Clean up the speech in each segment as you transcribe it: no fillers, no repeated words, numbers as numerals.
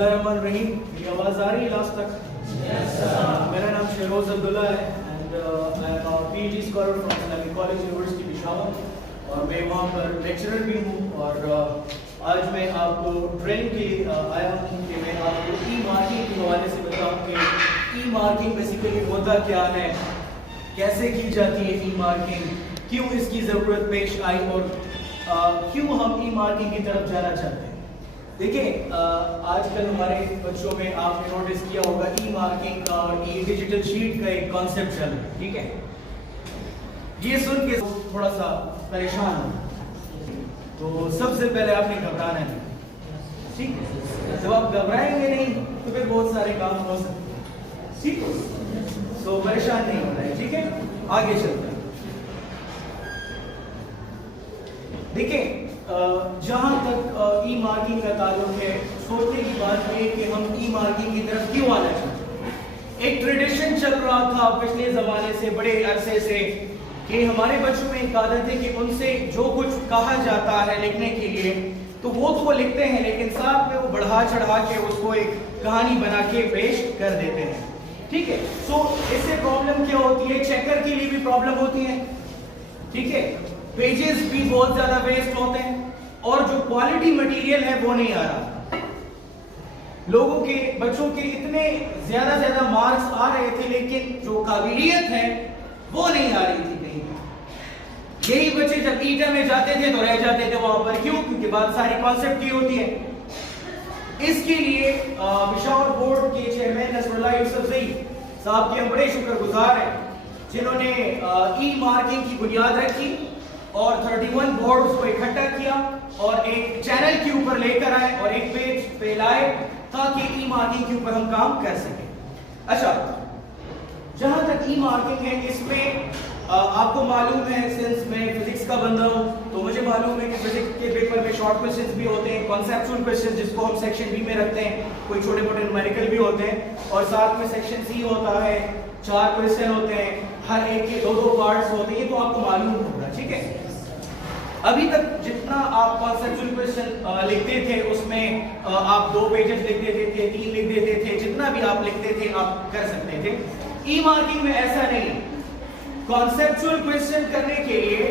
बिस्मिल्लाहिर्रहमानिर्रहीम। मेरी आवाज़ आ रही है लास्ट तक? Yes, मेरा नाम शेरोज़ अब्दुल्ला है and I am a PhD scholar from Islamic college university Peshawar और मैं वहाँ पर लेक्चरर भी हूँ। और आज मैं आपको ट्रेनिंग के लिए आया हूँ कि मैं आपको ई मार्किंग के हवाले से बताऊँ कि ई मार्किंग बेसिकली होता क्या है, कैसे की जाती है ई मार्किंग, क्यों इसकी ज़रूरत पेश आई और क्यों हम ई मार्किंग की तरफ जाना चाहते हैं। देखिए, आजकल हमारे बच्चों में आपने नोटिस किया होगा ई मार्किंग का और ई डिजिटल शीट का एक कॉन्सेप्ट चल रहा है, ठीक है। ये सुन के थोड़ा सा परेशान हो, तो सबसे पहले आपने घबराना नहीं, ठीक है। जब आप घबराएंगे नहीं तो फिर बहुत सारे काम हो सकते हैं, ठीक है। तो परेशान नहीं होना है, ठीक है। आगे चलते हैं। देखिए, जहाँ तक ई मार्किंग का ताल्लुक है, सोचने की बात ये कि हम ई मार्किंग की तरफ क्यों आना चाहते हैं। एक ट्रेडिशन चल रहा था पिछले ज़माने से, बड़े अरसे से, कि हमारे बच्चों में एक आदत है कि उनसे जो कुछ कहा जाता है लिखने के लिए तो वो लिखते हैं, लेकिन साथ में वो बढ़ा चढ़ा के उसको एक कहानी बना के पेश कर देते हैं, ठीक है। सो इससे प्रॉब्लम क्या होती है, चेकर के लिए भी प्रॉब्लम होती है, ठीक है। पेजेस भी बहुत ज्यादा वेस्ट होते हैं और जो क्वालिटी मटेरियल है वो नहीं आ रहा। लोगों के बच्चों के इतने ज्यादा मार्क्स आ रहे थे लेकिन जो काबिलियत है वो नहीं आ रही थी कहीं। यही बच्चे जब ईटा में जाते थे तो रह जाते थे वहां पर, क्यों? क्योंकि बात सारी कॉन्सेप्ट की होती है। इसके लिए पेशावर बोर्ड के चेयरमैन नसरुल्लाह यूसुफजई साहब के हम बड़े शुक्रगुजार हैं, जिन्होंने ई मार्किंग की बुनियाद रखी और 31 बोर्ड्स को इकट्ठा किया और एक चैनल के ऊपर लेकर आए और एक पेज पे लाए ताकि ई मार्किंग के ऊपर हम काम कर सकें। अच्छा, जहां तक ई मार्किंग है, इसमें आपको मालूम है, सिंस मैं फिजिक्स का बंदा हूं तो मुझे मालूम है कि फिजिक्स के पेपर में शॉर्ट क्वेश्चंस भी होते हैं, कॉन्सेप्चुअल क्वेश्चंस जिसको हम सेक्शन बी में रखते हैं, कोई छोटे मोटे न्यूमेरिकल भी होते हैं और साथ में सेक्शन सी होता है, 4 क्वेश्चन होते हैं, हर एक के 2-2 पार्ट्स होते हैं, तो आपको मालूम होगा, ठीक है। अभी तक जितना आप कॉन्सेप्चुअल क्वेश्चन लिखते थे उसमें आप 2 पेजेस लिख देते थे, 3 लिख देते थे, जितना भी आप लिखते थे आप कर सकते थे। ई मार्किंग में ऐसा नहीं। कॉन्सेप्चुअल क्वेश्चन करने के लिए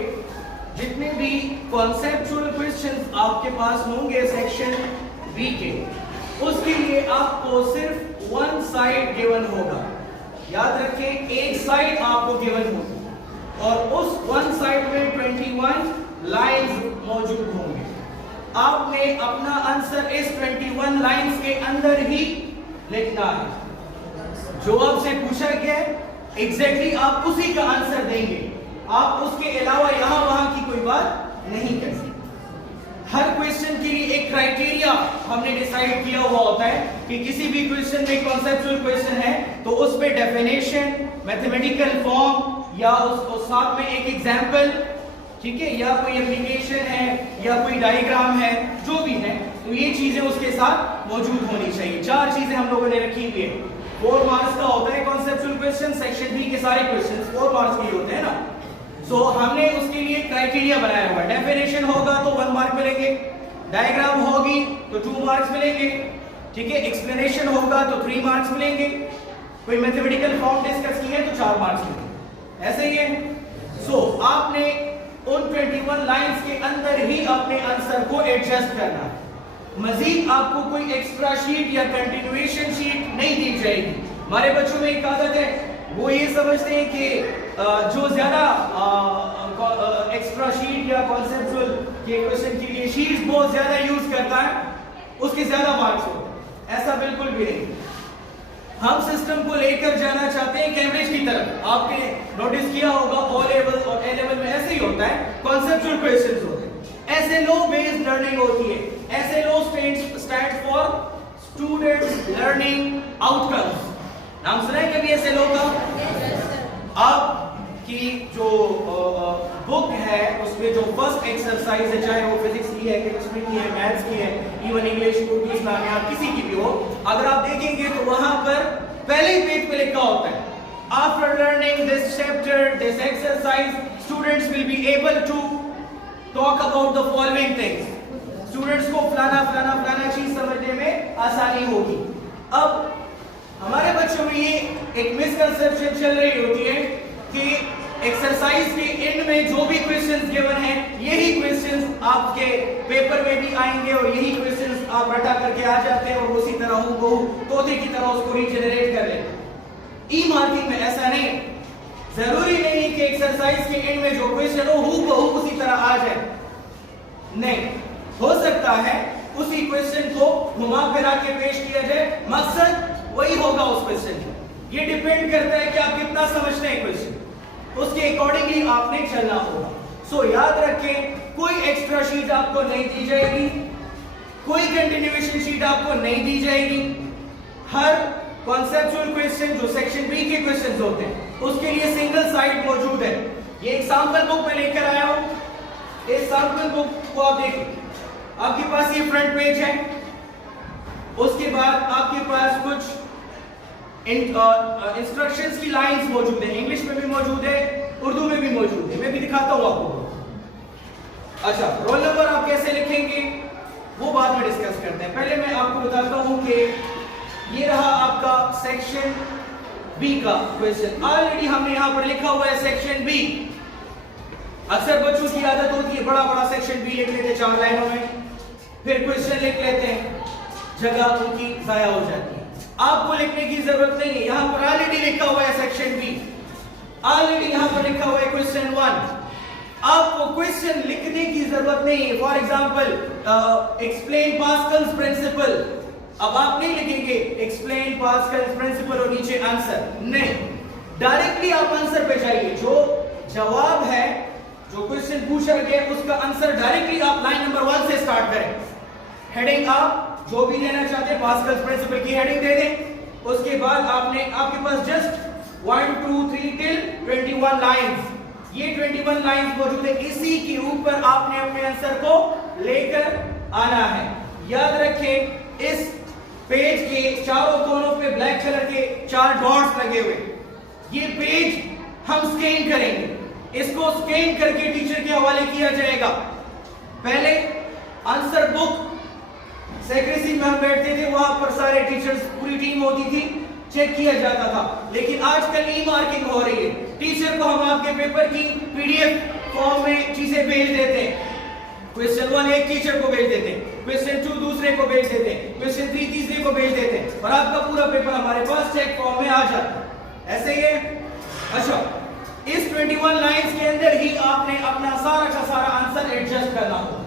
जितने भी कॉन्सेप्चुअल क्वेश्चंस आपके पास होंगे सेक्शन बी के, उसके लिए आपको सिर्फ 1 साइड गिवन होगा। याद रखें, एक साइड आपको गिवन होगी और उस 1 साइड में 21 लाइंस मौजूद होंगे। आपने अपना आंसर इस 21 लाइंस के अंदर ही लिखना है। जो आपसे पूछा गया है एग्जैक्टली आप उसी का आंसर देंगे, आप उसके अलावा यहां वहां की कोई बात नहीं कर सकते। हर क्वेश्चन के लिए एक क्राइटेरिया हमने डिसाइड किया हुआ होता है कि किसी भी क्वेश्चन में कॉन्सेप्चुअल क्वेश्चन है तो उस पे डेफिनेशन, मैथमेटिकल फॉर्म या उस साथ में एक एग्जांपल, ठीक है, या कोई एप्लीकेशन है या कोई डायग्राम है, जो भी है, तो ये चीजें उसके साथ मौजूद होनी चाहिए। 4 चीजें हम लोगों ने रखी हुई है। 4 मार्क्स का होता है कॉन्सेप्चुअल क्वेश्चन, सेक्शन बी के सारे क्वेश्चन 4 मार्क्स के होते हैं ना। सो हमने उसके लिए क्राइटेरिया बनाया हुआ है। डेफिनेशन होगा तो 1 मार्क मिलेंगे, डायग्राम होगी तो 2 मार्क्स मिलेंगे, ठीक है, एक्सप्लेनेशन होगा तो 3 मार्क्स मिलेंगे, कोई मैथमेटिकल फॉर्म डिस्कस की है तो 4 मार्क्स मिलेंगे, ऐसे ही है। सो आपने उन 21 लाइंस के अंदर ही अपने आंसर को एडजस्ट करना है। मजीद आपको कोई एक्स्ट्रा शीट या कंटिन्यूएशन शीट नहीं दी जाएगी। हमारे बच्चों में एक आदत है, वो ये समझते हैं कि जो ज्यादा एक्स्ट्रा शीट या कॉन्सेप्चुअल के क्वेश्चन के लिए शीट्स बहुत ज्यादा यूज करता है उसके ज्यादा मार्क्स होते हैं। ऐसा बिल्कुल भी नहीं। हम सिस्टम को लेकर जाना चाहते हैं कैम्ब्रिज की तरफ। आपने नोटिस किया होगा ओ लेवल और ए लेवल में ऐसे ही होता है, कॉन्सेप्चुअल क्वेश्चंस होते हैं, SLO बेस्ड लर्निंग होती है। SLO stand for students learning outcomes. नाम सुना है कभी SLO का? आपकी जो बुक है उसमें जो फर्स्ट एक्सरसाइज है, चाहे वो फिजिक्स की है, केमिस्ट्री की है, मैथ्स की है, इवन इंग्लिश, उर्दू, इस्लामिया, किसी की भी हो, अगर आप देखेंगे तो वहां पर पहले ही पेज पे लिखा होता है, after learning this chapter, this exercise, students will be able to talk about the following things. Students को फलाना फलाना फलाना चीज समझने में आसानी होगी। अब हमारे बच्चों में ये एक मिसकंसेप्शन चल रही होती है कि एक्सरसाइज के एंड में जो भी क्वेश्चंस गिवन हैं यही क्वेश्चंस आपके पेपर में भी आएंगे और यही क्वेश्चंस आप रटा करके आ जाते हैं और उसी तरह हूबहू तोते की तरह उसको रीजनरेट कर लेते हैं। ई मार्किंग में ऐसा नहीं, जरूरी नहीं कि एक्सरसाइज के एंड में जो क्वेश्चन हो हूबहू उसी तरह आ जाए, नहीं, हो सकता है उसी क्वेश्चन को घुमा फिरा के पेश किया जाए, मकसद वही होगा उस क्वेश्चन का। ये डिपेंड करता है कि आप कितना समझते हैं क्वेश्चन, उसके अकॉर्डिंगली आपने चलना होगा। सो याद रखें, कोई एक्स्ट्रा शीट आपको नहीं दी जाएगी, कोई कंटिन्यूएशन शीट आपको नहीं दी जाएगी। हर कॉन्सेप्चुअल क्वेश्चन जो सेक्शन बी के क्वेश्चंस होते हैं उसके लिए सिंगल साइड मौजूद है। ये एग्जांपल बुक में लेकर आया हूं, इस सैंपल बुक को आप देखिए, आपके पास ये फ्रंट पेज है, उसके बाद आपके पास कुछ इंस्ट्रक्शंस की लाइंस मौजूद है, इंग्लिश में भी मौजूद है, उर्दू में भी मौजूद है, मैं भी दिखाता हूं आपको। अच्छा, रोल नंबर आप कैसे लिखेंगे वो बाद में डिस्कस करते हैं। पहले मैं आपको बताता हूं कि ये रहा आपका सेक्शन बी का क्वेश्चन। ऑलरेडी हमने यहां पर लिखा हुआ है सेक्शन बी। अक्सर बच्चों की आदत होती है बड़ा बड़ा सेक्शन बी लिख लेते हैं 4 लाइनों में, फिर क्वेश्चन लिख लेते हैं, जगह उनकी जाया हो जाती है। आपको लिखने की जरूरत नहीं है, यहां पर ऑलरेडी लिखा हुआ है सेक्शन बी, ऑलरेडी यहां पर लिखा हुआ है क्वेश्चन 1। आपको क्वेश्चन लिखने की जरूरत नहीं है। For example explain Pascal's principle, अब आप नहीं लिखेंगे एक्सप्लेन पास्कल्स प्रिंसिपल और नीचे आंसर, नहीं, डायरेक्टली आप आंसर पे जाइए। जो जवाब है, जो क्वेश्चन पूछा गया उसका आंसर डायरेक्टली आप लाइन नंबर 1 से स्टार्ट करें। हेडिंग आप जो भी देना चाहते हैं पास्कल्स प्रिंसिपल की हेडिंग दे दें, उसके बाद आपके पास जस्ट 1 2 3 टिल 21 लाइंस, ये 21 लाइंस मौजूद है, इसी के ऊपर आपने अपने आंसर को लेकर आना है। याद रखें, इस पेज के चारों कोनों पे ब्लैक कलर के 4 डॉट्स लगे हुए, ये पेज हम स्कैन करेंगे, इसको स्कैन करके टीचर के हवाले किया जाएगा। पहले आंसर बुक सेक्रेटरी में हम बैठते थे, वहां पर सारे टीचर्स, पूरी टीम होती थी, चेक किया जाता था। लेकिन आजकल ई मार्किंग हो रही है, टीचर को हम आपके पेपर की पीडीएफ फॉर्म में चीजें भेज देते हैं। क्वेश्चन 1 एक टीचर को भेज देते हैं, क्वेश्चन 2 दूसरे को भेज देते हैं, क्वेश्चन 3 तीसरे को भेज देते हैं, और आपका पूरा पेपर हमारे पास चेक फॉर्म में आ जाता है। ऐसे ही है। अच्छा, इस 21 लाइंस के अंदर ही आपने अपना सारा का सारा आंसर एडजस्ट करना होगा।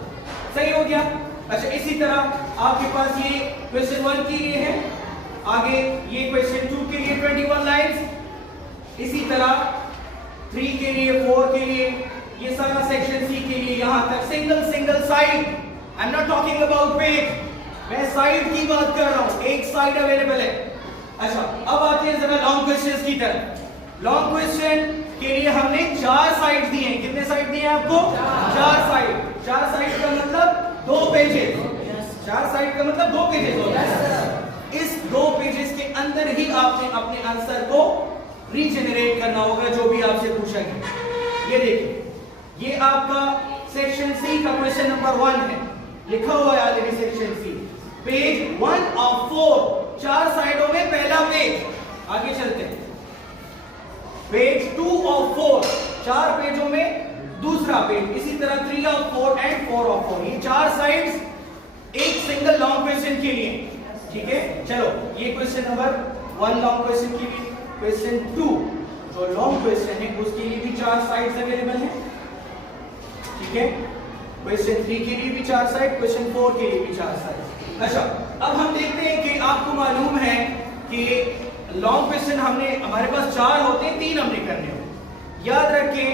सही हो गया? अच्छा, इसी तरह आपके पास ये क्वेश्चन 1 के लिए है, आगे ये क्वेश्चन 2 के लिए 21 लाइंस, इसी तरह 3 के लिए, 4 के लिए, ये सारा सेक्शन सी के लिए यहां तक single side. I am not talking about page, मैं साइड की बात कर रहा हूं, एक साइड अवेलेबल है। अच्छा, अब आते हैं जरा लॉन्ग क्वेश्चंस की तरफ। लॉन्ग क्वेश्चन के लिए हमने 4 साइड दिए हैं। कितने साइड दिए हैं आपको? 4 साइड। 4 साइड का मतलब 2 पेजेस। 4 साइड का मतलब 2 पेजेस। इस 2 पेजेस के अंदर ही आपने अपने आंसर को रीजनरेट करना होगा, जो भी आपसे पूछा गया। ये देखिए, ये आपका सेक्शन सी का क्वेश्चन नंबर 1 है, लिखा हुआ है already section C, page 1 of 4, 4 साइडों में पहला पेज। आगे चलते हैं, पेज 2 ऑफ 4, 4 पेजों में दूसरा पेज, इसी तरह 3 ऑफ 4 एंड 4 ऑफ 4, ये 4 साइड्स एक सिंगल लॉन्ग क्वेश्चन के लिए। ठीक है, चलो, ये क्वेश्चन नंबर 1 लॉन्ग क्वेश्चन के लिए। क्वेश्चन 2 जो लॉन्ग क्वेश्चन है उसके लिए भी 4 साइड्स अवेलेबल हैं। ठीक है, क्वेश्चन 3 के लिए भी 4 साइड, क्वेश्चन 4 के लिए भी 4 साइड। अच्छा, अब हम देखते हैं कि आपको मालूम है कि लॉन्ग क्वेश्चन हमारे पास 4 होते हैं, 3 हमने करने होते। याद रखें,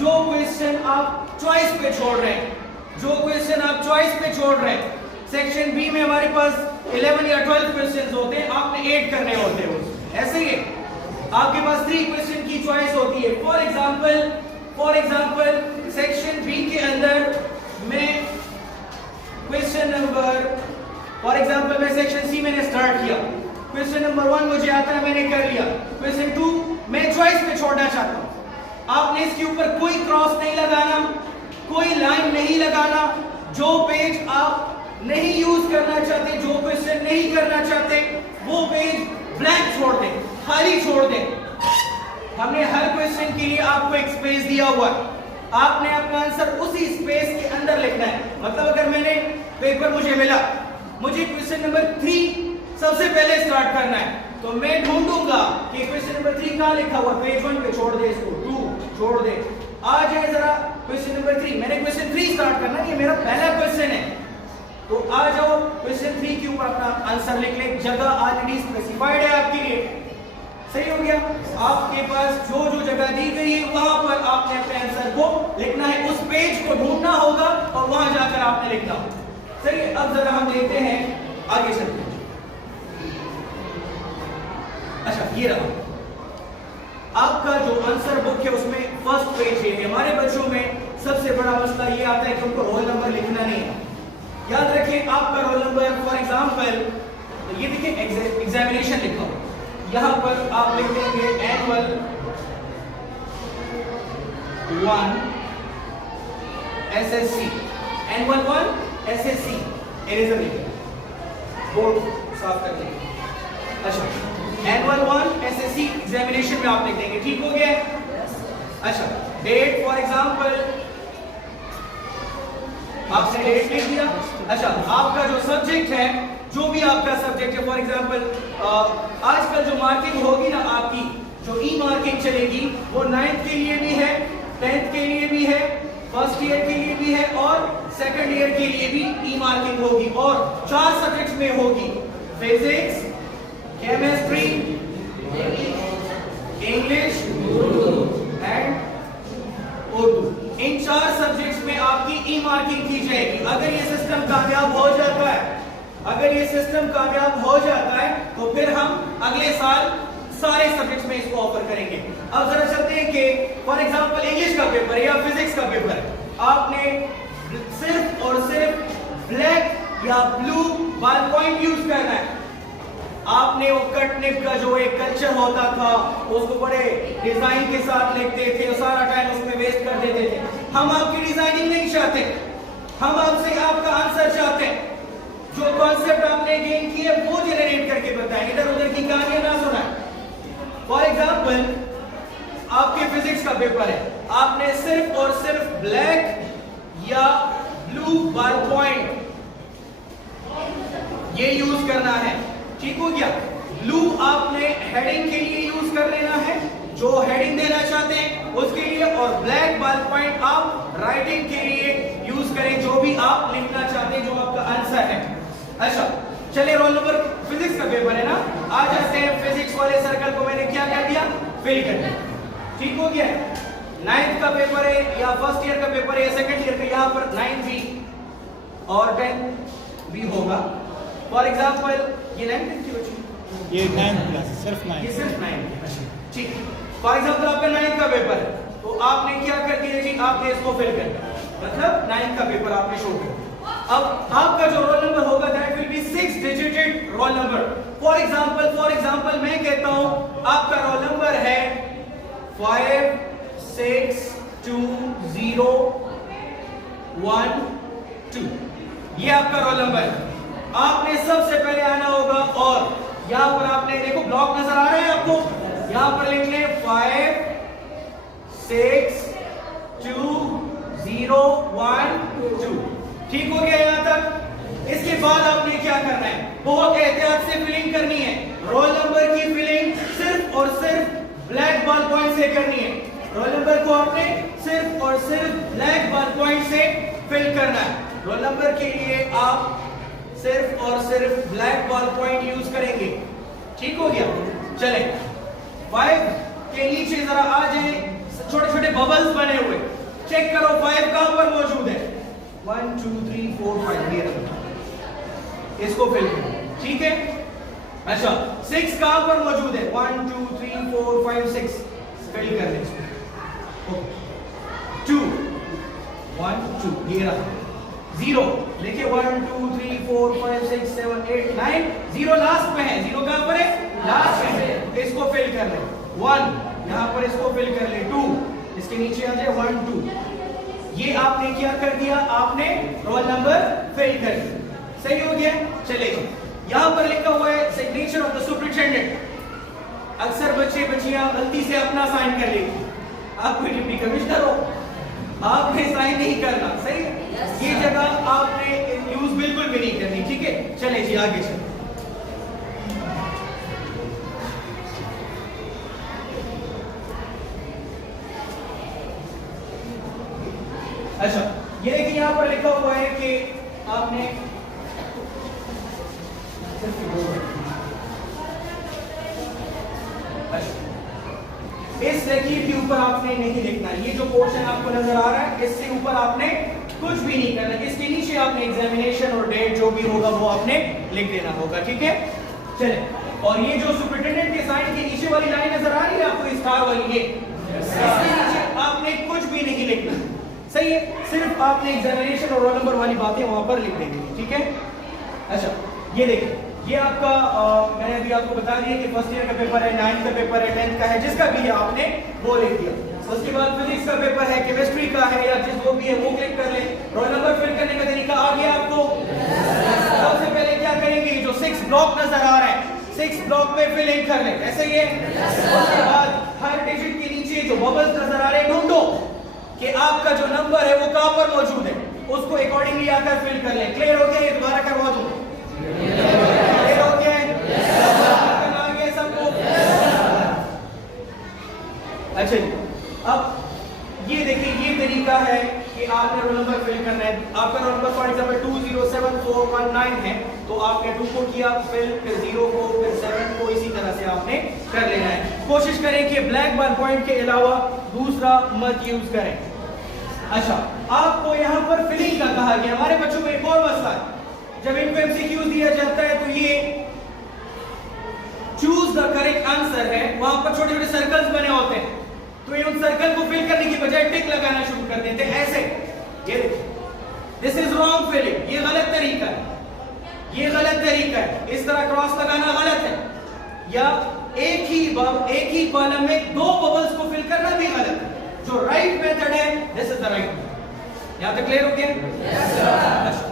जो क्वेश्चन आप चॉइस पे छोड़ रहे हैं, जो क्वेश्चन आप चॉइस पे छोड़ रहे हैं, सेक्शन बी में हमारे पास 11 या 12 क्वेश्चंस होते हैं, आपने 8 करने होते हैं। ऐसे ही आपके पास 3 क्वेश्चन की चॉइस होती है। फॉर एग्जांपल सेक्शन बी के अंदर मैं क्वेश्चन नंबर, फॉर एग्जांपल मैं सेक्शन सी मैंने स्टार्ट किया, क्वेश्चन नंबर 1 मुझे आता है, मैंने कर लिया। क्वेश्चन 2 मैं चॉइस पे छोड़ना चाहता हूं, आपने इसके ऊपर कोई क्रॉस नहीं लगाना, कोई लाइन नहीं लगाना, जो पेज आप नहीं यूज करना चाहते, जो क्वेश्चन नहीं करना चाहते, वो पेज ब्लैंक छोड़ दें, खाली छोड़ दें। हमने हर क्वेश्चन के लिए आपको एक स्पेस दिया हुआ है, आपने अपना आंसर उसी स्पेस के अंदर लिखना है। मतलब अगर मैंने पेपर मुझे मिला, मुझे क्वेश्चन नंबर 3 सबसे पहले स्टार्ट करना है, तो मैं ढूंढूंगा कि क्वेश्चन नंबर 3 कहां लिखा हुआ, पेज 1 पे छोड़ दे, इसको 2 छोड़ दे, आ जाए जरा क्वेश्चन नंबर 3। मैंने क्वेश्चन 3 स्टार्ट करना, ये मेरा पहला क्वेश्चन है, तो आ जाओ क्वेश्चन 3 के ऊपर अपना आंसर लिख ले। जगह ऑलरेडी स्पेसिफाइड है आपके लिए, सही हो गया। आपके पास जो जो जगह दी गई है वहां पर आपने अपने आंसर को लिखना है, उस पेज को ढूंढना होगा और वहां जाकर आपने लिखना होगा। सही है, अब जरा हम देखते हैं आगे चलते हैं। अच्छा, ये रहा आपका जो आंसर बुक है, उसमें फर्स्ट पेज है। हमारे बच्चों में सबसे बड़ा मसला ये आता है कि उनको रोल नंबर लिखना नहीं है। याद रखें, आपका रोल नंबर फॉर एग्जांपल, ये देखिए एग्जामिनेशन लिखा हो, यहां पर आप लिख देंगे annual 1 SSC, annual 1 SSC, eraser लिखें, बोर्ड साफ कर देंगे। अच्छा, एनुअल 1 एसएससी एग्जामिनेशन में आप लिख देंगे, ठीक हो गया। अच्छा, डेट फॉर एग्जांपल आपने डेट लिख दिया। अच्छा, आपका जो सब्जेक्ट है, जो भी आपका सब्जेक्ट है, फॉर एग्जांपल आजकल जो मार्किंग होगी ना आपकी, जो ई मार्किंग चलेगी, वो 9th के लिए भी है, 10th के लिए भी है, फर्स्ट ईयर के लिए भी है और सेकंड ईयर के लिए भी ई मार्किंग होगी, और 4 सब्जेक्ट्स में होगी, physics, chemistry, English and Urdu. In 4 subjects में आपकी ई मार्किंग की जाएगी। अगर ये सिस्टम कामयाब हो जाता है, अगर ये सिस्टम कामयाब हो जाता है, तो फिर हम अगले साल सारे सब्जेक्ट्स में इसको ऑफर करेंगे। अब जरा चलते हैं कि फॉर एग्जांपल इंग्लिश का पेपर है या फिजिक्स का पेपर है, आपने सिर्फ और सिर्फ ब्लैक या ब्लू बॉल पॉइंट यूज करना है। आपने वो कट निप का जो एक कल्चर होता था, उसको बड़े डिजाइन के साथ लिखते थे, सारा टाइम उसमें वेस्ट कर देते थे। हम आपकी डिजाइनिंग नहीं चाहते, हम आपसे आपका आंसर चाहते हैं। जो कॉन्सेप्ट आपने गेन किए वो जनरेट करके बताएं, इधर उधर की कहानियां ना सुनाएं। फॉर एग्जांपल आपके फिजिक्स का पेपर है, आपने सिर्फ और सिर्फ ब्लैक या ब्लू बॉल पॉइंट ये यूज करना है, ठीक हो गया। ब्लू आपने हेडिंग के लिए यूज कर लेना है, जो हेडिंग देना चाहते हैं उसके लिए, और ब्लैक बॉल पॉइंट आप राइटिंग के लिए यूज करें, जो भी आप लिखना चाहते हैं, जो आपका आंसर है। अच्छा, चलिए रोल नंबर फिजिक्स का पेपर है ना, आ जाते हैं। फिजिक्स वाले सर्कल को मैंने क्या कर दिया, फिल कर दिया, ठीक हो गया। 9th का पेपर है या फर्स्ट ईयर का पेपर है या सेकंड ईयर का, यहाँ पर 9th भी और 10th भी होगा। फॉर एग्जांपल ये 9th की बच्ची, ये 9th क्लास, सिर्फ 9th, ये सिर्फ 9th, ठीक। फॉर एग्जांपल आपका 9th का पेपर है, तो आपने क्या कर दिया जी, आपने इसको फिल कर दिया, मतलब 9th का पेपर आपने शो कर दिया। अब आपका जो रोल नंबर होगा that will be 6 डिजिटेड roll number. For example मैं कहता हूं आपका रोल नंबर है 562012, ये आपका रोल नंबर है। आपने सबसे पहले आना होगा, और यहां पर आपने देखो ब्लॉक नजर आ रहे हैं आपको, यहां पर लिख लें 562012, ठीक हो गया यहां तक। इसके बाद आपने क्या करना है, बहुत एहतियात से फिलिंग करनी है। रोल नंबर की फिलिंग सिर्फ और सिर्फ ब्लैक बॉल पॉइंट से करनी है। रोल नंबर को आपने सिर्फ और सिर्फ ब्लैक बॉल पॉइंट से फिल करना है। रोल नंबर के लिए आप सिर्फ और सिर्फ ब्लैक बॉल पॉइंट यूज करेंगे, ठीक हो गया। चले 5 के नीचे जरा आ जाए, छोटे छोटे बबल्स बने हुए, चेक करो 5 कहां पर मौजूद है। 1 2 3 4 5, ये इसको फिल करो, ठीक है। अच्छा 6 कहां पर मौजूद है, 1 2 3 4 5 6, फिल कर लें इसको। 2 1 2, ये रहा। 0 देखिए 1 2 3 4 5 6 7 8 9, 0 लास्ट में है, 0 कहां पर है, लास्ट में है, इसको फिल कर ले। 1 यहां पर इसको फिल कर ले। 2 इसके नीचे आ जाए 1 2, ये आपने क्या कर दिया, आपने रोल नंबर फिल कर दिया, सही हो गया। चलिए यहां पर लिखा हुआ है सिग्नेचर ऑफ द सुपरिटेंडेंट। अक्सर बच्चे बच्चियां गलती से अपना साइन कर लेंगे, आप कोई डिप्टी कमिश्नर हो, आपने साइन नहीं करना, सही है। ये जगह आपने यूज बिल्कुल भी नहीं करनी, ठीक है। चले जी आगे चले। अच्छा ये देखिए यहां पर लिखा हुआ है कि आपने इस लकीर के ऊपर आपने नहीं लिखना, ये जो पोर्शन आपको नजर आ रहा है इससे ऊपर आपने कुछ भी नहीं करना, इसके नीचे आपने एग्जामिनेशन और डेट जो भी होगा वो आपने लिख देना होगा, ठीक है। चले, और ये जो सुपरिटेंडेंट के साइन के नीचे वाली लाइन नजर आ रही है आपको, स्टार वाली, ये इसके नीचे आपने कुछ भी नहीं लिखना, सही है। सिर्फ आपने एग्जामिनेशन और रोल नंबर वाली बातें वहां पर लिख देनी, ठीक है। अच्छा ये देखिए, ये आपका मैंने अभी आपको बता दिया कि फर्स्ट ईयर का पेपर है, 9th का पेपर है, 10th का है, जिसका भी है आपने वो लिख दिया। उसके बाद फिजिक्स का पेपर है, केमिस्ट्री का है, या जिस वो भी है वो क्लिक कर ले। रोल नंबर फिल करने का तरीका आ गया आपको। सबसे पहले क्या करेंगे, जो 6 ब्लॉक नजर आ रहा है 6 ब्लॉक में फिल इन कर ले, ऐसे ही है। उसके बाद हर डिजिट के नीचे जो बबल्स नजर आ रहे हैं ढूंढो कि आपका जो नंबर है वो कहां पर मौजूद है, उसको अकॉर्डिंगली आकर फिल कर ले। क्लियर हो गया, ये दोबारा करवा दूं, क्लियर हो गया है, करना आ गया सबको। अच्छा जी, अब ये देखिए ये तरीका है कि आपने रोल नंबर फिल करना है। आपका रोल नंबर फॉर एग्जांपल 207419 है, तो आपने 2 को किया फिल, फिर 0 को, फिर 7 को, इसी तरह से आपने कर लेना है। कोशिश करें कि ब्लैक बार पॉइंट के अलावा दूसरा मत यूज करें। अच्छा आपको यहाँ पर फिलिंग का कहा गया। हमारे बच्चों में एक और मसला है, जब इनको एमसीक्यू दिया जाता है तो ये चूज द करेक्ट आंसर है, वहां पर छोटे छोटे सर्कल्स बने होते हैं, तो ये उन सर्कल को फिल करने की बजाय टिक लगाना शुरू कर देते हैं ऐसे। ये दिस इज रॉन्ग फिलिंग, ये गलत तरीका है, ये गलत तरीका है। इस तरह क्रॉस लगाना गलत है, या एक ही कॉलम में 2 बबल्स को फिल करना भी गलत है। जो राइट मेथड है this is the right method. यहां तक क्लियर हो गया? Yes sir.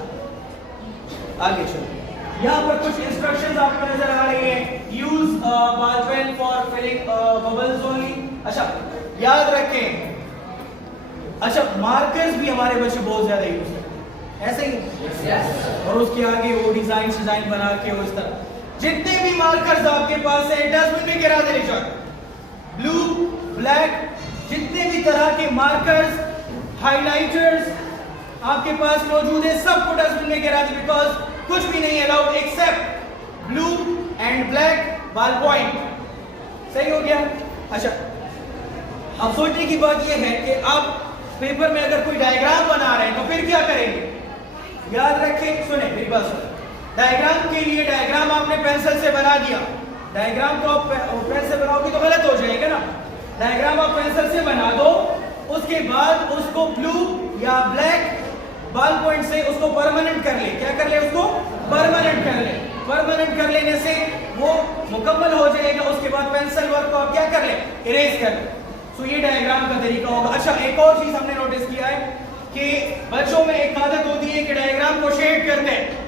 आगे चलो, यहाँ पर कुछ इंस्ट्रक्शंस आपको नजर आ रही हैं। Use ball pen for filling bubbles only. अच्छा याद रखें, अच्छा मार्कर्स भी हमारे बच्चे बहुत ज्यादा यूज करते हैं, ऐसे ही और उसके आगे वो डिजाइन बना के वो इस तरह। जितने भी मार्कर्स आपके पास है डस्टबिन में गिरा देने चाहिए। ब्लू, ब्लैक, जितने भी तरह के मार्कर्स, हाइलाइटर्स आपके पास मौजूद है सबको डस्टबिन में गिरा दे, बिकॉज कुछ भी नहीं allowed except blue and black ball point. सही हो गया? अच्छा अब सोचने की बात यह है कि आप पेपर में अगर कोई डायग्राम बना रहे हैं तो फिर क्या करेंगे? याद रखें, सुने मेरी बात सुने। डायग्राम के लिए डायग्राम आपने पेंसिल से बना दिया, डायग्राम तो आप पेन से बनाओगे तो गलत हो जाएगा ना। डायग्राम आप पेंसिल से बना दो, उसके बाद उसको ब्लू या ब्लैक बॉल पॉइंट से उसको परमानेंट कर ले। क्या कर ले? उसको परमानेंट कर ले। परमानेंट कर लेने से वो मुकम्मल हो जाएगा। उसके बाद पेंसिल वर्क को आप क्या कर ले? इरेज कर ले। सो ये डायग्राम का तरीका होगा। अच्छा एक और चीज हमने नोटिस किया है कि बच्चों में एक आदत होती है कि डायग्राम को शेड करते हैं।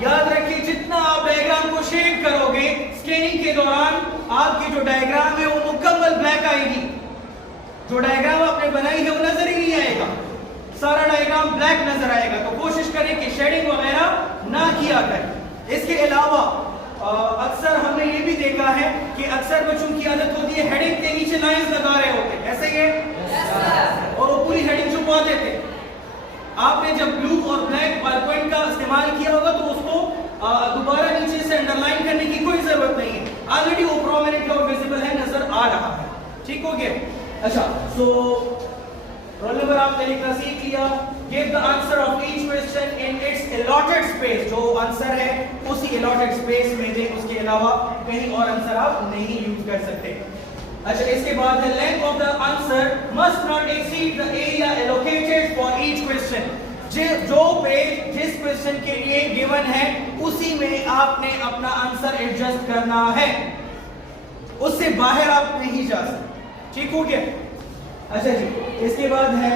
याद रखिए, जितना आप डायग्राम को शेड करोगे स्कैनिंग के दौरान आपकी जो डायग्राम है वो मुकम्मल ब्लैक आएगी। जो डायग्राम आपने बनाई है वो नजर ही नहीं आएगा, सारा डायग्राम ब्लैक नजर आएगा। तो कोशिश करें कि शेडिंग वगैरह ना किया करें। इसके अलावा अक्सर हमने ये भी देखा है कि अक्सर बच्चों की आदत होती है हेडिंग के नीचे लाइंस लगा रहे होते हैं, ऐसे ही है, और वो पूरी हेडिंग छुपा देते हैं। आपने जब ब्लू और ब्लैक बॉल पॉइंट का इस्तेमाल किया होगा तो उसको दोबारा नीचे से अंडरलाइन करने की कोई जरूरत नहीं है, ऑलरेडी वो प्रोमिनेंट और विजिबल है, नजर आ रहा है। ठीक हो गया? अच्छा सो रोल नंबर आपने लिखना सीख लिया। Give the answer of each question in its allotted space. जो आंसर है उसी अलॉटेड स्पेस में दे, उसके अलावा कहीं और आंसर आप नहीं यूज कर सकते। अच्छा इसके बाद है length of the answer must not exceed the area allocated for each question. जो पेज जिस क्वेश्चन के लिए गिवन है उसी में आपने अपना आंसर एडजस्ट करना है, उससे बाहर आप नहीं जा सकते। ठीक हो गया? अच्छा जी इसके बाद है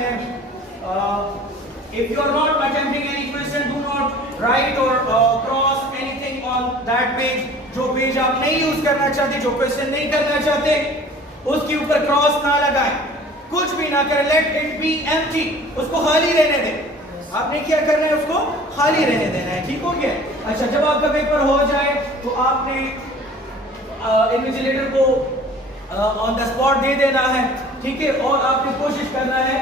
if you are not attempting any question, do not write or cross anything on that page. जो पेज आप नहीं यूज करना चाहते, जो क्वेश्चन नहीं करना चाहते, उसके ऊपर क्रॉस ना लगाएं, कुछ भी ना करें. लेट इट बी एम्प्टी, उसको खाली रहने दें. आपने क्या करना है, उसको खाली रहने देना है. ठीक हो गया? अच्छा, जब आपका पेपर हो जाए तो आपने इन्विजिलेटर को ऑन द स्पॉट दे देना है. ठीक है? और आपने कोशिश करना है,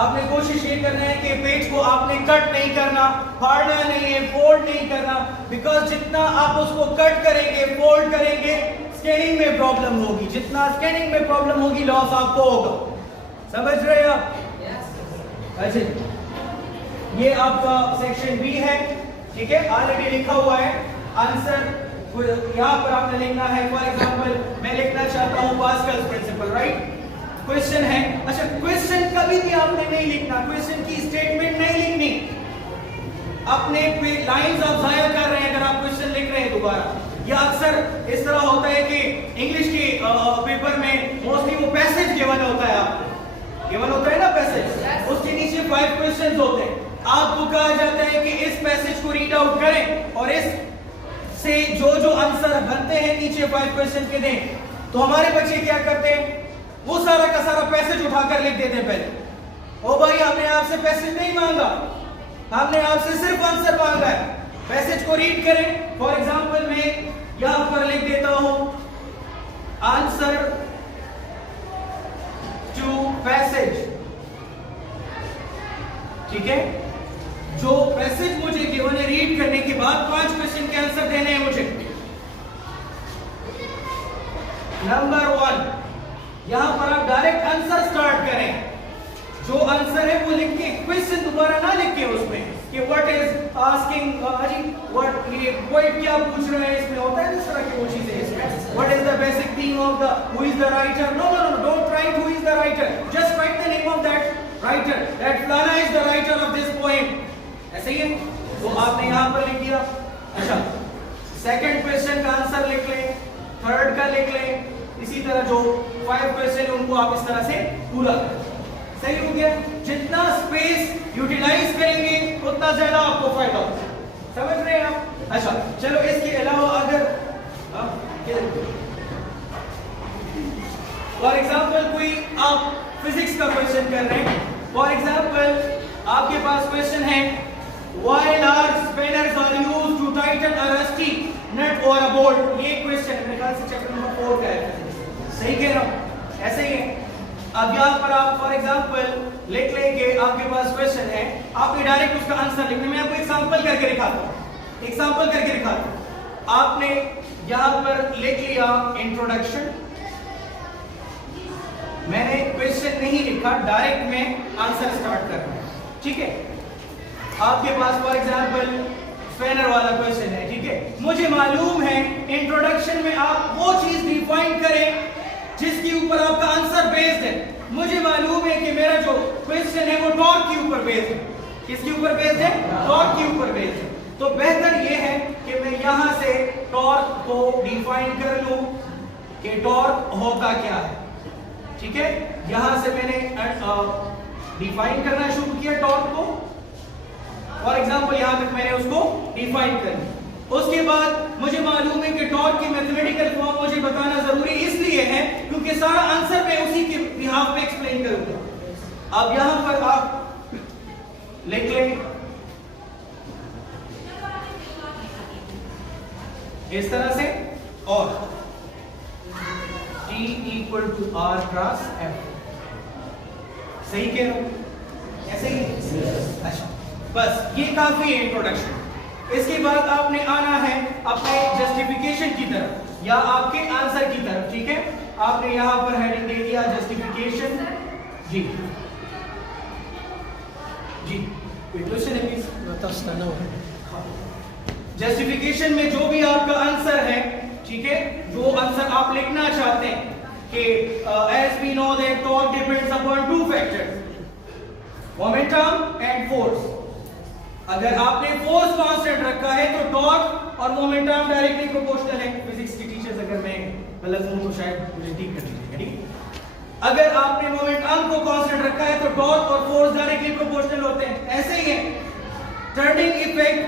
आपने कोशिश ये करना है कि पेज को आपने कट नहीं करना, फाड़ना नहीं है, फोल्ड नहीं करना. बिकॉज जितना आप उसको कट करेंगे, फोल्ड करेंगे, स्कैनिंग में प्रॉब्लम होगी. जितना स्कैनिंग में प्रॉब्लम होगी, लॉस आपको होगा. समझ रहे हैं आप? अच्छा, ये आपका सेक्शन बी है. ठीक है? ऑलरेडी लिखा हुआ है आंसर. यहां पर आपने लिखना है. फॉर एग्जांपल मैं लिखना चाहता हूं पास्कल्स प्रिंसिपल, राइट? क्वेश्चन है. अच्छा, क्वेश्चन कभी भी आपने नहीं लिखना, क्वेश्चन की स्टेटमेंट नहीं लिखनी. अपने लाइंस आप जाया कर रहे हैं अगर आप क्वेश्चन लिख रहे हैं दोबारा. या अक्सर इस तरह होता है कि इंग्लिश के पेपर में मोस्टली वो पैसेज गिवन होता है. आपको गिवन होता है ना पैसेज, उसके नीचे 5 क्वेश्चंस होते हैं. आपको कहा जाता है कि इस पैसेज को रीड आउट करें और इस से जो जो आंसर बनते हैं नीचे 5 क्वेश्चन के दें. तो हमारे बच्चे क्या करते हैं, वो सारा का सारा पैसेज उठाकर लिख देते हैं पहले. ओ भाई, हमने आपसे पैसेज नहीं मांगा, हमने आपसे सिर्फ आंसर मांगा है. पैसेज को रीड करें. फॉर एग्जांपल मैं यहां पर लिख देता हूं आंसर टू पैसेज. ठीक है? जो पैसेज मुझे गिवन है, रीड करने के बाद 5 क्वेश्चन के आंसर देने हैं मुझे. नंबर 1, यहां पर आप डायरेक्ट आंसर स्टार्ट करें. जो आंसर है वो लिख के, क्वेश्चन दोबारा ना लिख के उसमें कि व्हाट इज आस्किंग, व्हाट, ये पोएट क्या पूछ रहे हैं. इसमें होता है इस तरह की वो चीजें. इसमें what is the basic theme of the, who is the writer. No no no, don't write who is the writer, just write the name of that writer, that फलाना is the writer of this poem. ऐसे ही है. तो आपने यहां पर लिख दिया. अच्छा, सेकंड क्वेश्चन का आंसर लिख लें, थर्ड का लिख लें. इसी तरह जो 5 क्वेश्चन है उनको आप इस तरह से पूरा करें. सही हो गया? जितना स्पेस यूटिलाइज करेंगे उतना ज्यादा आपको फायदा होगा. समझ रहे हैं आप? अच्छा, चलो इसके अलावा अगर फॉर एग्जांपल कोई आप फिजिक्स का क्वेश्चन कर रहे हैं. फॉर एग्जांपल आपके पास क्वेश्चन है, why large spanners are used to tighten a rusty nut or a bolt. ये क्वेश्चन मेरे ख्याल से चैप्टर नंबर 4 का है. सही कह रहा हूं? ऐसे ही है. अब यहाँ पर आप फॉर एग्जांपल लिख लेंगे, आपके पास क्वेश्चन है, आपने डायरेक्ट उसका आंसर लिखना. मैं आपको एग्जांपल करके दिखाता हूं, एग्जांपल करके दिखाता हूं. आपने यहाँ पर लिख लिया इंट्रोडक्शन. मैंने क्वेश्चन नहीं लिखा, डायरेक्ट में आंसर स्टार्ट कर रहा हूं. ठीक है? आपके पास फॉर एग्जांपल स्पैनर वाला क्वेश्चन है. ठीक है? मुझे मालूम है इंट्रोडक्शन में आप वो चीज डिफाइन करें जिसके ऊपर आपका आंसर बेस्ड है. मुझे मालूम है कि मेरा जो क्वेश्चन है वो टॉर्क के ऊपर बेस्ड है. किसके ऊपर बेस्ड है? टॉर्क के ऊपर बेस्ड है. तो बेहतर ये है कि मैं यहां से टॉर्क को डिफाइन कर लूं कि टॉर्क होता क्या है. ठीक है? यहां से मैंने डिफाइन करना शुरू किया टॉर्क को. फॉर एग्जांपल यहां तक मैंने उसको डिफाइन कर लिया. उसके बाद मुझे मालूम है कि टॉर्क की मैथमेटिकल फॉर्म मुझे बताना जरूरी इसलिए है क्योंकि सारा आंसर मैं उसी के बिहाफ पे एक्सप्लेन करूंगा. अब यहां पर आप लिख लें इस तरह से, और T equal to R cross F. सही कह रहा हूं? ऐसे ही? अच्छा, बस ये काफी है इंट्रोडक्शन. इसके बाद आपने आना है अपने जस्टिफिकेशन की तरफ या आपके आंसर की तरफ. ठीक है? आपने यहां पर हेडिंग दे दिया जस्टिफिकेशन. जी जी, कोई क्वेश्चन है प्लीज? जस्टिफिकेशन में जो भी आपका आंसर है, ठीक है, जो आंसर आप लिखना चाहते हैं कि as we know that torque depends upon 2 factors, momentum and force. अगर आपने फोर्स कांस्टेंट रखा है तो टॉर्क और मोमेंटम डायरेक्टली प्रोपोर्शनल है. फिजिक्स के टीचर्स अगर मैं गलत हूं तो शायद मुझे ठीक कर दीजिएगा. ठीक? अगर आपने मोमेंटम को कांस्टेंट रखा है टॉर्क और फोर्स डायरेक्टली प्रोपोर्शनल होते हैं, ऐसे ही है। टर्निंग इफेक्ट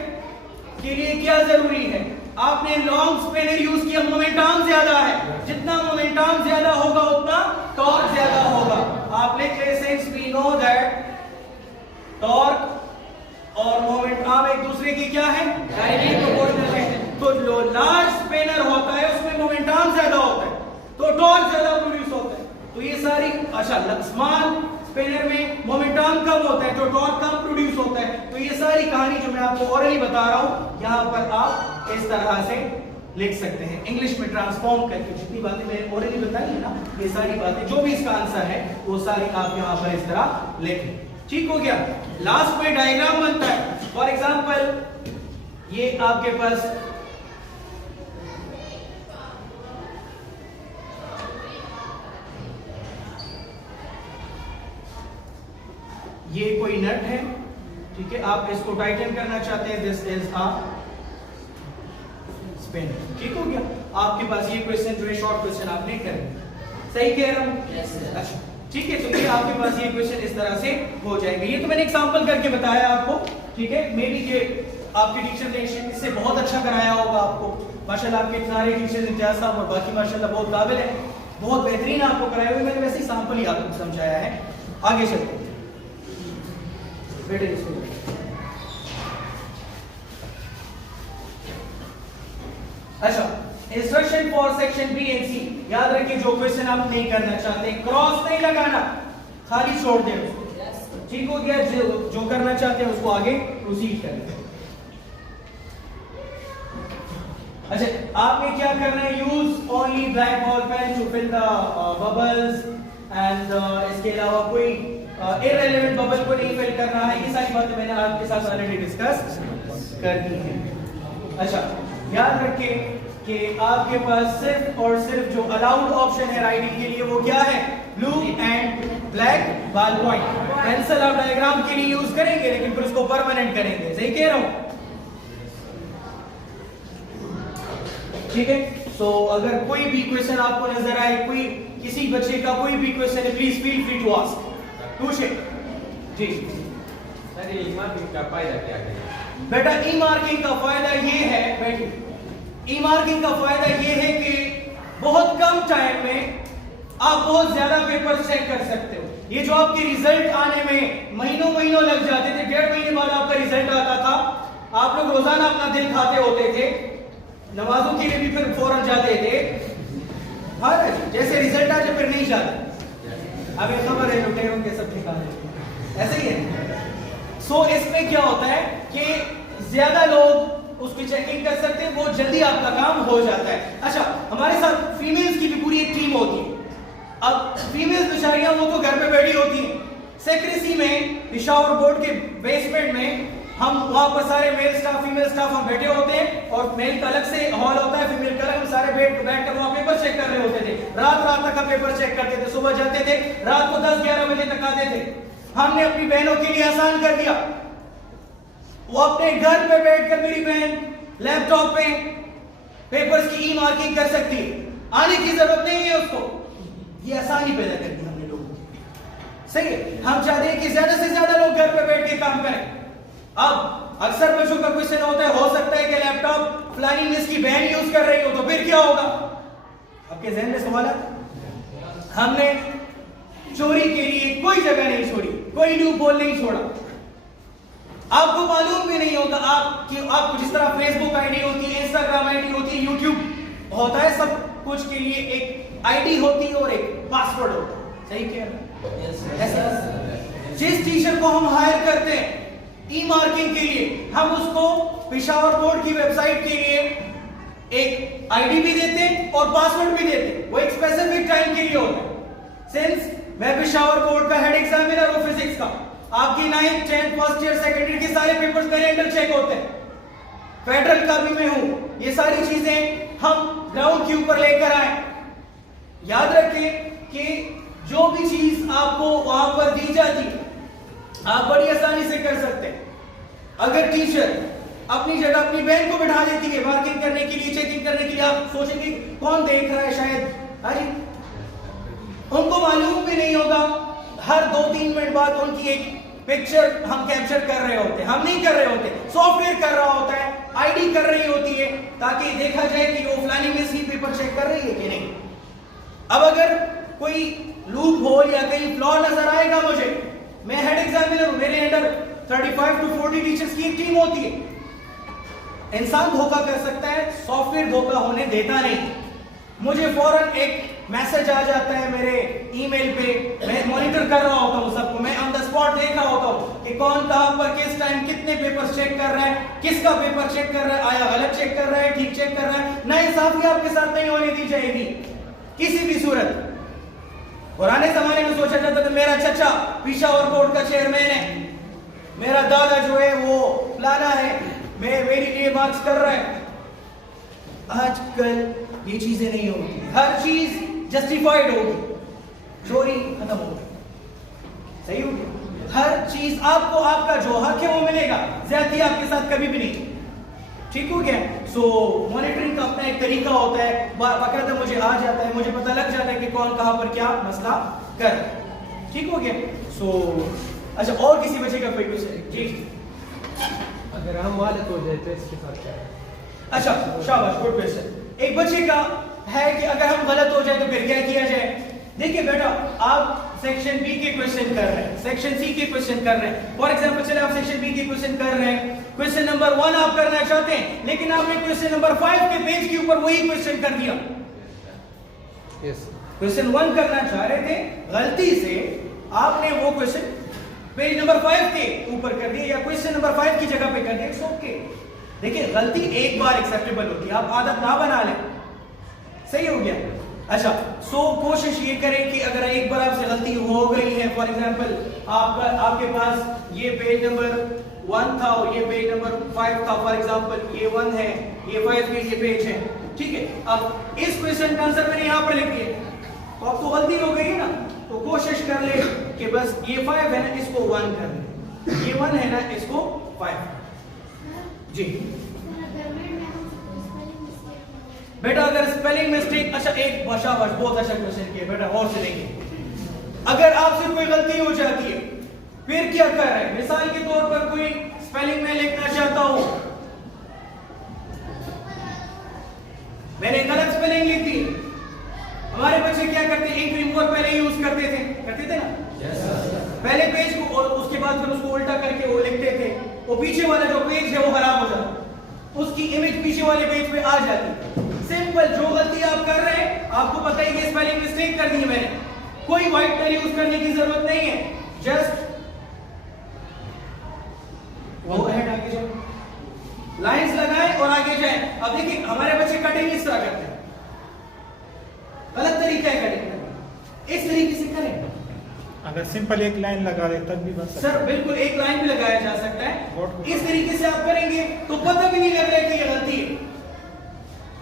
के लिए क्या जरूरी है? आपने लॉन्ग स्पेनर यूज किया, मोमेंटम ज्यादा है, जितना मोमेंटम ज्यादा होगा उतना टॉर्क ज्यादा होगा। आप लिख ले since we know that torque और मोमेंटम एक दूसरे की क्या है? डायरेक्टली प्रोपोर्शनल है। तो जो लार्ज स्पेनर होता है उसमें मोमेंटम ज्यादा होता है तो टॉर्क ज्यादा प्रोड्यूस होता है। तो ये सारी स्मॉल स्पेनर में मोमेंटम कम होता है तो टॉर्क कम प्रोड्यूस होता है। तो ये सारी कहानी जो मैं आपको ऑरली बता रहा हूं यहां पर आप इस तरह से लिख सकते हैं इंग्लिश में ट्रांसफॉर्म करके। जितनी बातें मैंने ऑलरेडी बताई है ना, ये सारी बातें जो भी इसका आंसर है वो सारी आप यहां पर इस तरह लिखें। ठीक हो गया। लास्ट में डायग्राम बनता है। फॉर एग्जांपल ये आपके पास ये कोई नट है, ठीक है, आप इसको टाइटन करना चाहते हैं, दिस इज अ स्पिन। ठीक हो गया। आपके पास ये क्वेश्चन जो है शॉर्ट क्वेश्चन आपने कर सही कह रहा हूं? Yes sir. अच्छा ठीक है। तो ये आपके पास ये क्वेश्चन इस तरह से हो जाएंगे। ये तो मैंने एग्जांपल करके बताया आपको, ठीक है। मे बी कि आपके टीचर ने इससे बहुत अच्छा कराया होगा आपको। माशाल्लाह आपके सारे टीचर इम्तियाज साहब और बाकी माशाल्लाह बहुत काबिल है, बहुत बेहतरीन आपको कराया हुआ। मैंने वैसे ही सैंपल ही आपको समझाया है। आगे चलते बेटे इसको। अच्छा, instruction for section B and C. याद रखिए जो क्वेश्चन आप नहीं करना चाहते क्रॉस नहीं लगाना, खाली छोड़ दें उसको। ठीक हो गया। जो करना चाहते हैं उसको आगे प्रोसीड करें। अच्छा, आपने क्या करना है? Use only black ball pen to fill the bubbles and इसके अलावा कोई इररिलेवेंट बबल को नहीं फिल करना है। ये सारी बातें मैंने आपके साथ ऑलरेडी डिस्कस कर दी है। अच्छा, याद रखें कि आपके पास सिर्फ और सिर्फ जो अलाउड ऑप्शन है राइटिंग के लिए वो क्या है? Blue and black ball point. Pencil आप डायग्राम के लिए यूज करेंगे लेकिन फिर उसको परमानेंट करेंगे। सही कह रहा हूं? ठीक है। सो अगर कोई भी क्वेश्चन आपको नजर आए, कोई किसी बच्चे का कोई भी क्वेश्चन है, please feel free to ask, पूछे जी। सर ये ई मार्किंग का फायदा क्या है? बेटा ई मार्किंग का फायदा ये है, बेटी ई मार्किंग का फायदा ये है कि बहुत कम टाइम में आप बहुत ज्यादा पेपर चेक कर सकते हो। ये जो आपके रिजल्ट आने में महीनों महीनों लग जाते थे, 1.5 महीने बाद आपका रिजल्ट आता था, आप लोग रोजाना अपना दिल खाते होते थे, नमाजों के लिए भी फिर फौरन जाते थे। हाँ जैसे रिजल्ट आ जाए फिर नहीं जाते। हमें खबर है लुटेरों के सब ठिकाने ऐसे ही है। सो इसमें क्या होता है कि ज्यादा लोग उसकी चेकिंग कर सकते हैं, वो जल्दी आपका काम हो जाता है। अच्छा, हमारे साथ फीमेल्स की भी पूरी एक टीम होती है। अब फीमेल्स बेचारियां वो तो घर पे बैठी होती हैं, सेक्रेसी में पिशावर बोर्ड के बेसमेंट में हम वहां पर सारे मेल स्टाफ फीमेल स्टाफ हम बैठे होते हैं और मेल का अलग से हॉल होता है, फीमेल का अलग। हम सारे बैठ कर वहां पेपर चेक कर रहे होते थे। रात तक का पेपर चेक करते थे, सुबह जाते थे, रात को 10-11 बजे तक आते थे। हमने अपनी बहनों के लिए आसान कर दिया, वो अपने घर पे बैठकर मेरी बहन लैपटॉप पे पेपर्स की ई मार्किंग कर सकती है, आने की जरूरत नहीं है उसको। ये आसानी पैदा कर दी हमने लोगों को। सही है। हम चाहते हैं कि ज्यादा से ज्यादा लोग घर पे बैठ के काम करें। अब अक्सर बच्चों का क्वेश्चन होता है, हो सकता है कि लैपटॉप फलानी मिस की बहन यूज कर रही हो तो फिर क्या होगा? आपके जहन में सवाल है? हमने चोरी के लिए कोई जगह नहीं छोड़ी, कोई लूप होल नहीं छोड़ा। आपको मालूम भी नहीं होगा आपको जिस तरह फेसबुक आईडी होती है, इंस्टाग्राम आईडी होती है, यूट्यूब होता है, सब कुछ के लिए एक आईडी होती है और एक पासवर्ड होता है। सही कह रहे हैं? जिस टीचर को हम हायर करते हैं ई मार्किंग के लिए, हम उसको पिशावर बोर्ड की वेबसाइट के लिए एक आईडी भी देते हैं और पासवर्ड भी देते हैं। वो एक स्पेसिफिक टाइम के लिए होता है। सिंस मैं पिशावर बोर्ड का हेड एग्जामिनर हूं फिजिक्स का, आपकी 9th 10th first year second year के सारे पेपर्स मेरे अंडर चेक होते हैं, फेडरल का भी मैं हूं। ये सारी चीजें हम ग्राउंड के ऊपर लेकर आए। याद रखें कि जो भी चीज आपको वहां पर दी जाती आप बड़ी आसानी से कर सकते हैं। अगर टीचर अपनी जगह अपनी बहन को बिठा देती है मार्किंग करने के लिए, चेकिंग करने के लिए, आप सोचेंगे कौन देख रहा है, शायद अरे उनको मालूम भी नहीं होगा। हर 2-3 मिनट बाद उनकी एक पिक्चर हम कैप्चर कर रहे होते हैं, हम नहीं कर रहे होते, सॉफ्टवेयर कर रहा होता है, आईडी कर रही होती है ताकि देखा जाए कि वो फलानी मिस ही पेपर चेक कर रही है कि नहीं। अब अगर कोई लूप होल या कहीं फ्लॉ नजर आएगा मुझे, मैं हेड एग्जामिनर हूं, मेरे अंडर 35 to 40 टीचर्स की एक टीम होती है। इंसान धोखा कर सकता है, सॉफ्टवेयर धोखा होने देता नहीं। मुझे फौरन एक मैसेज आ जाता है मेरे ईमेल पे, मैं मॉनिटर कर रहा होता हूँ सबको, मैं ऑन द स्पॉट देख रहा होता हूँ कि कौन कहां पर किस टाइम कितने पेपर चेक कर रहा है, किसका पेपर चेक कर रहा है, आया गलत चेक कर रहा है, ठीक चेक कर रहा है। नाइंसाफी आपके साथ नहीं होने दी जाएगी किसी भी सूरत। पुराने जमाने में सोचा जाता था मेरा चचा पेशावर कोर्ट का चेयरमैन है, मेरा दादा जो है वो फलाना है, मैं मेरे लिए मार्क्स कर रहा है। आजकल ये चीजें नहीं होगी, हर चीज जस्टिफाइड होगी, चोरी खत्म होगी, सही होगी, हर चीज आपको आपका जो हक है वो मिलेगा, ज्यादती आपके साथ कभी भी नहीं। ठीक हो गया। सो मॉनिटरिंग का अपना एक तरीका होता है, बाकायदा मुझे आ जाता है, मुझे पता लग जाता है कि कौन कहां पर क्या मसला कर। ठीक हो गया। सो अच्छा, और किसी बच्चे का कोई क्वेश्चन? जी, अगर हम वाले तो जाए तो इसके साथ क्या है? अच्छा शाबाश, गुड क्वेश्चन। एक बच्चे का है कि अगर हम गलत हो जाए तो फिर क्या किया जाए। देखिए बेटा, आप सेक्शन बी के क्वेश्चन कर रहे हैं, सेक्शन सी के क्वेश्चन कर रहे हैं। फॉर एग्जांपल चले आप सेक्शन बी के क्वेश्चन कर रहे हैं, क्वेश्चन नंबर 1 आप करना चाहते हैं, लेकिन आपने क्वेश्चन नंबर 5 के पेज के ऊपर वही क्वेश्चन कर दिया। यस, क्वेश्चन 1 करना चाह रहे थे, गलती से आपने वो क्वेश्चन पेज नंबर 5 के ऊपर कर दिया या क्वेश्चन नंबर 5 की जगह पे कर दिया। It's okay. देखिए, गलती एक बार एक्सेप्टेबल होती है, आप आदत ना बना लें। सही हो गया। अच्छा, सो कोशिश ये करें कि अगर एक बार आपसे गलती हो गई है, फॉर एग्जांपल आपके पास ये पेज नंबर 1 था और ये पेज नंबर 5 था, फॉर एग्जांपल ये 1 है, ये 5 पे ये पेज है, ठीक है। अब इस क्वेश्चन का आंसर मैंने यहाँ पर लिख दिया, तो आपको गलती हो गई है ना, तो कोशिश कर ले कि बस ये 5 है ना, इसको 1 कर ले, ये 1 है ना, इसको 5। जी बेटा, अगर स्पेलिंग मिस्टेक, अच्छा एक शाबाश, बहुत अच्छा क्वेश्चन किया बेटा, और से देखिए, अगर आपसे कोई गलती हो जाती है फिर क्या कर रहे हैं। मिसाल के तौर पर कोई स्पेलिंग में लिखना चाहता हूं, मैंने गलत स्पेलिंग लिख दी, हमारे बच्चे क्या करते हैं, इंक रिमूवर पहले यूज करते थे ना, पहले पेज को और उसके बाद फिर उसको उल्टा करके वो लिखते थे, वो पीछे वाला जो पेज है वो खराब हो जाता, उसकी इमेज पीछे वाले पेज पे आ जाती। सिंपल, जो गलती आप कर रहे हैं, आपको पता है कि स्पेलिंग मिस्टेक कर दी है मैंने, कोई व्हाइट पेन यूज करने की जरूरत नहीं है, जस्ट वो हेड आगे जाए, लाइंस लगाएं और आगे जाएं। अब देखिए, हमारे बच्चे कटिंग इस तरह करते हैं, गलत तरीका है कटिंग का, इस तरीके से करें। अगर सिंपल एक लाइन लगा दे तब भी बन सकता है। सर बिल्कुल, एक लाइन भी लगाया जा सकता है, इस तरीके से आप करेंगे तो पता भी नहीं लग रहा है कि ये गलती है,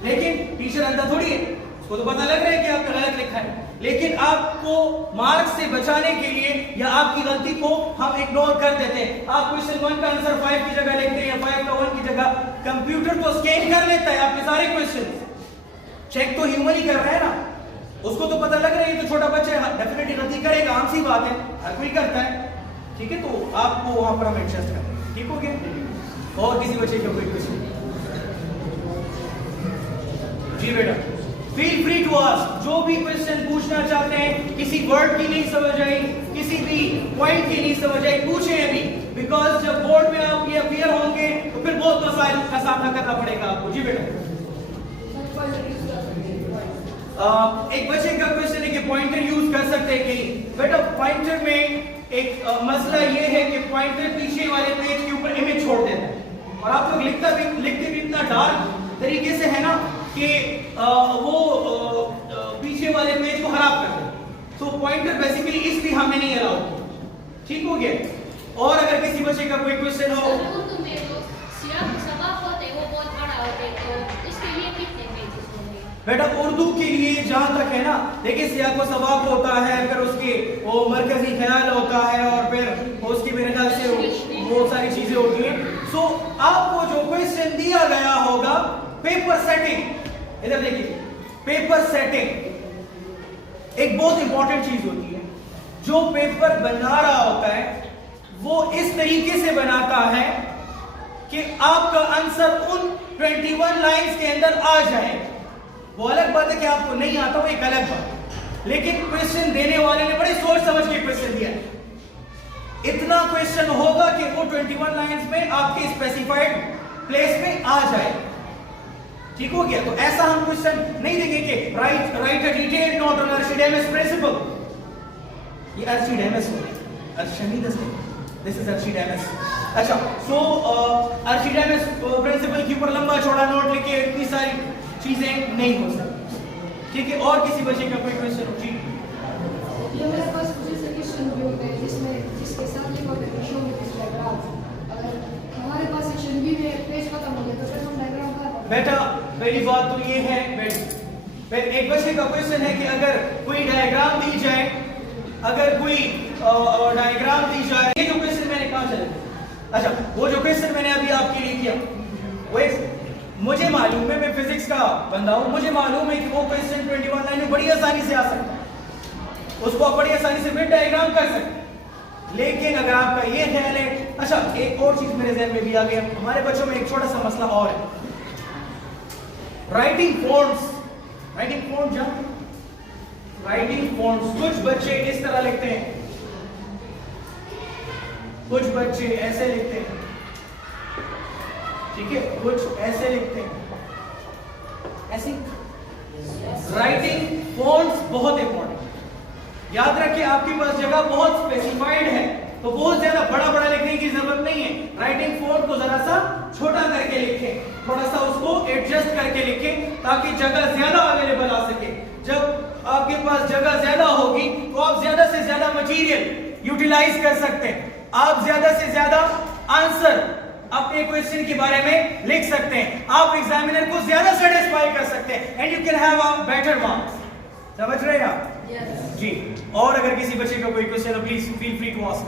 लेकिन टीचर अंधा थोड़ी है, उसको तो पता लग रहा है कि आपने गलत लिखा है। लेकिन आपको मार्क्स से बचाने के लिए या आपकी गलती को हम इग्नोर कर देते हैं। आप क्वेश्चन 1 का आंसर 5 की जगह लिखते हैं या 5 का 1 की जगह, कंप्यूटर तो स्कैन कर लेता है आपके सारे क्वेश्चन, चेक तो ह्यूमन ही कर रहा है ना, उसको तो पता लग रहा है, तो छोटा बच्चा डेफिनेटली गलती करेगा, आम सी बात है, हर कोई करता है, ठीक है। तो आपको वहां पर हम एडजस्ट करते हैं, ठीक हो गया। और किसी बच्चे का कोई क्वेश्चन? जी बेटा, फील फ्री टू आस्क, जो भी क्वेश्चन पूछना चाहते हैं, किसी वर्ड की नहीं समझ आई, किसी भी पॉइंट की नहीं समझ आई, पूछें अभी, बिकॉज जब बोर्ड में आप ये अपीयर होंगे तो फिर बहुत मसाइल का सामना करना पड़ेगा आपको। जी बेटा, एक बच्चे का क्वेश्चन है कि पॉइंटर यूज कर सकते हैं कि नहीं। बेटा, पॉइंटर में एक मसला ये है कि पॉइंटर पीछे वाले पेज के ऊपर इमेज छोड़ देता है, और आप लोग लिखते भी इतना डार्क तरीके से है ना कि वो पीछे वाले पेज को खराब कर दे, तो पॉइंटर बेसिकली इसलिए हमने नहीं अलाउ किया, ठीक हो गया। और अगर किसी बच्चे का कोई क्वेश्चन हो, बेटा उर्दू के लिए जहां तक है ना, देखिए सियाक व सबाक होता है, फिर उसके वो मरकजी ख्याल होता है, और फिर उसकी मेरे ख्याल से बहुत सारी चीजें होती हैं। सो आपको जो क्वेश्चन दिया गया होगा, पेपर सेटिंग, इधर देखिए, पेपर सेटिंग एक बहुत इंपॉर्टेंट चीज होती है। जो पेपर बना रहा होता है वो इस तरीके से बनाता है कि आपका आंसर उन 21 लाइंस के अंदर आ जाए। वो अलग बात है कि आपको नहीं आता, वो एक अलग बात है, लेकिन क्वेश्चन देने वाले ने बड़े सोच समझ के क्वेश्चन दिया है। इतना क्वेश्चन होगा कि वो 21 लाइंस में आपके स्पेसिफाइड प्लेस में आ जाए। ठीक हो गया? तो ऐसा हम क्वेश्चन नहीं देंगे कि write a detailed note on Archimedes principle. ये आर्चिडेमस हो, आर्चिमीदेस नहीं, दिस इज आर्चिडेमस। अच्छा, सो आर्चिडेमस प्रिंसिपल के ऊपर लंबा चौड़ा नोट लिखे, इतनी सारी चीजें नहीं हो सकती। ठीक है, और किसी बच्चे का कोई क्वेश्चन हो? जी, ये मेरे पास कुछ ऐसे क्वेश्चन भी होते हैं जिसके साथ लिखा होता है शो विद डायग्राम। अगर हमारे पास सेक्शन बी में पेज खत्म हो गया तो फिर हम डायग्राम का बेटा पहली बात तो ये है, एक बच्चे का क्वेश्चन है कि अगर कोई डायग्राम दी जाए, अगर कोई डायग्राम दी जाए, ये जो क्वेश्चन मैंने कहा चले, अच्छा वो जो क्वेश्चन मैंने अभी आपके लिए किया, वो मुझे मालूम है, मैं फिजिक्स का बंदा हूं, मुझे मालूम है कि वो क्वेश्चन 21 लाइन में बड़ी आसानी से आ सकता है, उसको आप बड़ी आसानी से फिर डायग्राम कर सकते हैं। लेकिन अगर आपका ये ख्याल है, अच्छा एक और चीज मेरे ज़हन में भी आ गया, हमारे बच्चों में एक छोटा सा मसला और है, राइटिंग फॉन्ट्स। राइटिंग फॉन्ट जानते हैं? राइटिंग फॉन्ट्स, कुछ बच्चे इस तरह लिखते हैं, कुछ बच्चे ऐसे लिखते हैं, ठीक है, कुछ ऐसे लिखते हैं, ऐसी। राइटिंग फॉन्ट्स बहुत इंपॉर्टेंट। याद रखिए, आपके पास जगह बहुत स्पेसिफाइड है, तो बहुत ज्यादा बड़ा बड़ा लिखने की जरूरत नहीं है। राइटिंग फॉन्ट को जरा सा छोटा करके लिखें, थोड़ा सा उसको एडजस्ट करके लिखें, ताकि जगह ज्यादा अवेलेबल आ सके। जब आपके पास जगह ज्यादा होगी तो आप ज्यादा से ज्यादा मटेरियल यूटिलाइज कर सकते हैं, आप ज्यादा से ज्यादा आंसर अपने क्वेश्चन के बारे में लिख सकते हैं, आप एग्जामिनर को ज्यादा सेटिस्फाई कर सकते हैं, and you can have a better marks. समझ रहे हैं आप? यस। जी, और अगर किसी बच्चे का कोई क्वेश्चन हो, please feel free to ask.